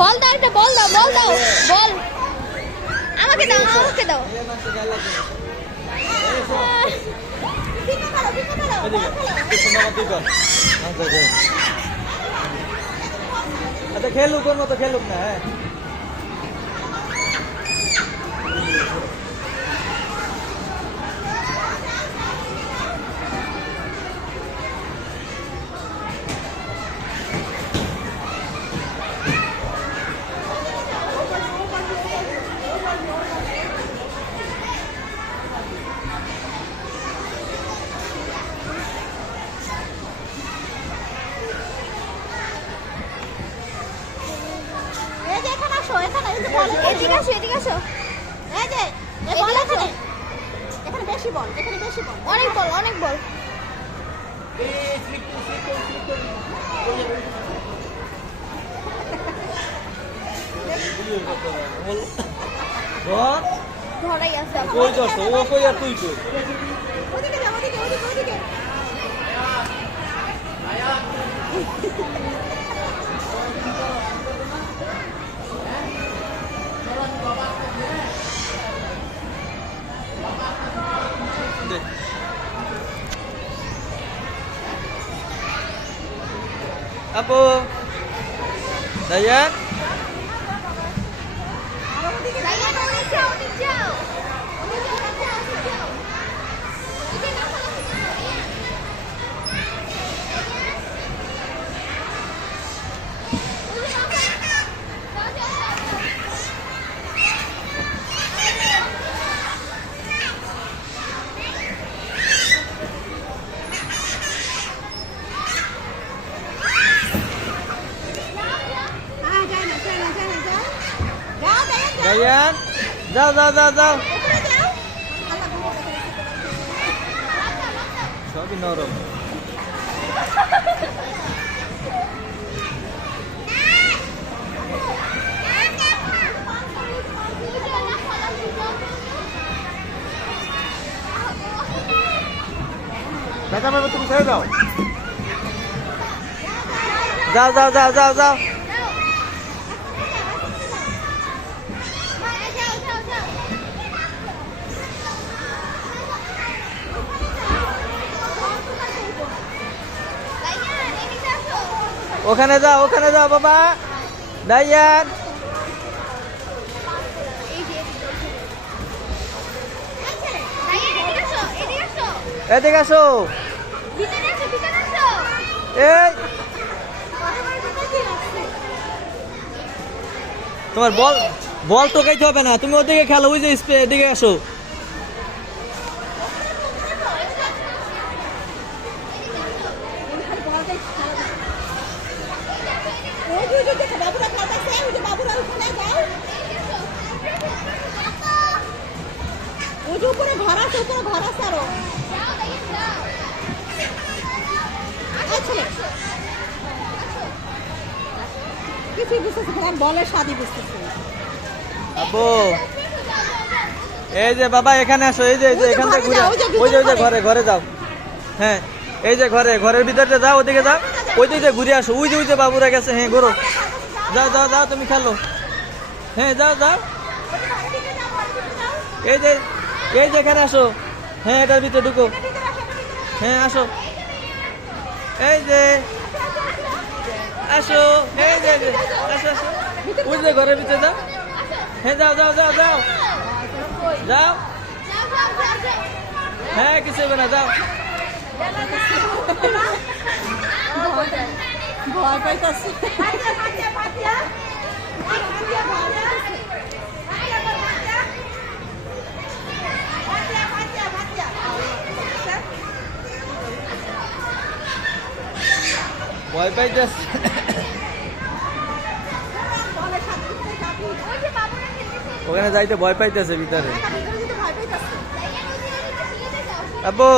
বল দাও, একটা বল দাও, বল দাও, বল আমাকে দাও, আমাকে দাও। আচ্ছা খেলুক, ওর মতো খেলুক না। হ্যাঁ এদিকে আসো, এদিকে আসো। এই যে এই বল এখানে, এখানে বেশি বল, এখানে বেশি বল, অনেক বল, অনেক বল। ধরাই আছে আমার। কই যাস ও, কই আর তুই কই? ওদিকে যাও, ওদিকে ওদিকে ওদিকে। আপু Dayan Dayan, ulit যাও, ulit যাও। উঠে যাও, উঠে যাও, উঠে যাও। উঠে যাও, উঠে যাও। Dayan যাও যাও যাও যাও সবই নরম দাদা বাবা তুমি ছেড়ে দাও যাও যাও যাও যাও যাও ওখানে যাও বাবা দাইয়ান এদিকে আসো এই তোমার বল টোকাইতে হবে না তুমি ওদিকে খেলো ওই যে এদিকে আসো উপরে ঘর আছে আরো কিছুই বুঝতেছে না বলের স্বাদই বুঝতেছে আব্বু এই যে বাবা এখানে আসো এই যে এখান থেকে ঘুরে ওই যে ঘরে যাও হ্যাঁ এই যে ঘরের ভিতরে যাও ওদিকে যাও ওই দিকে ঘুরে আসো ওই যে বাবুরা গেছে হ্যাঁ ঘুরো যাও যাও যাও তুমি খেলো হ্যাঁ যাও যাও এই যে এখানে আসো হ্যাঁ এটার ভিতরে ঢুকো হ্যাঁ আসো এই যে আসো এই যে আসো আসো ওই যে ঘরের ভিতরে যাও হ্যাঁ যাও যাও যাও যাও যাও হ্যাঁ কিছু হবে না যাও ভয় পাইতাছে ভয় পাইতেছে ওখানে যাইতে ভয় পাইতেছে ভিতরে আব্বু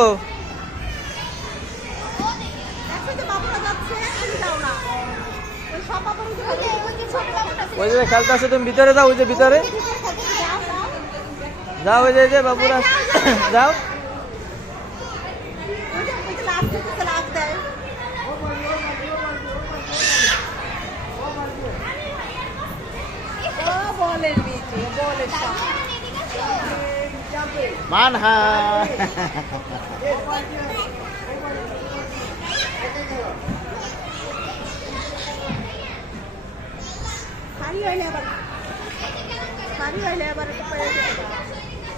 ওই যে খেলতেছে তুমি ভিতরে যাও ওই যে ভিতরে যাও ওই যে বাবুরা যাও মানহা ভারী হইলে আবার ভারী হইলে আবার একটু পরে যেতে পারো।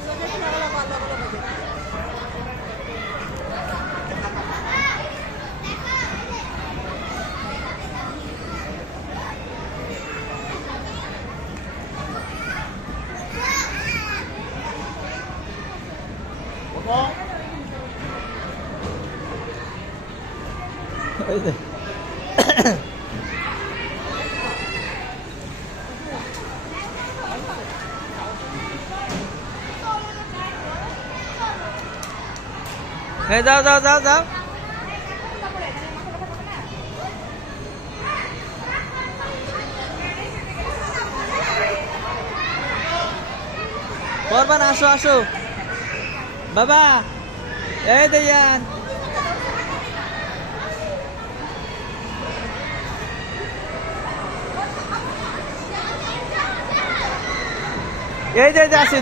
লোকের খেলাগুলো ভালো ভালো হবে। এই যে এই যাও যাও যাও যাও করবান আসো আসো বাবা এই দেয়ান এই যে আসি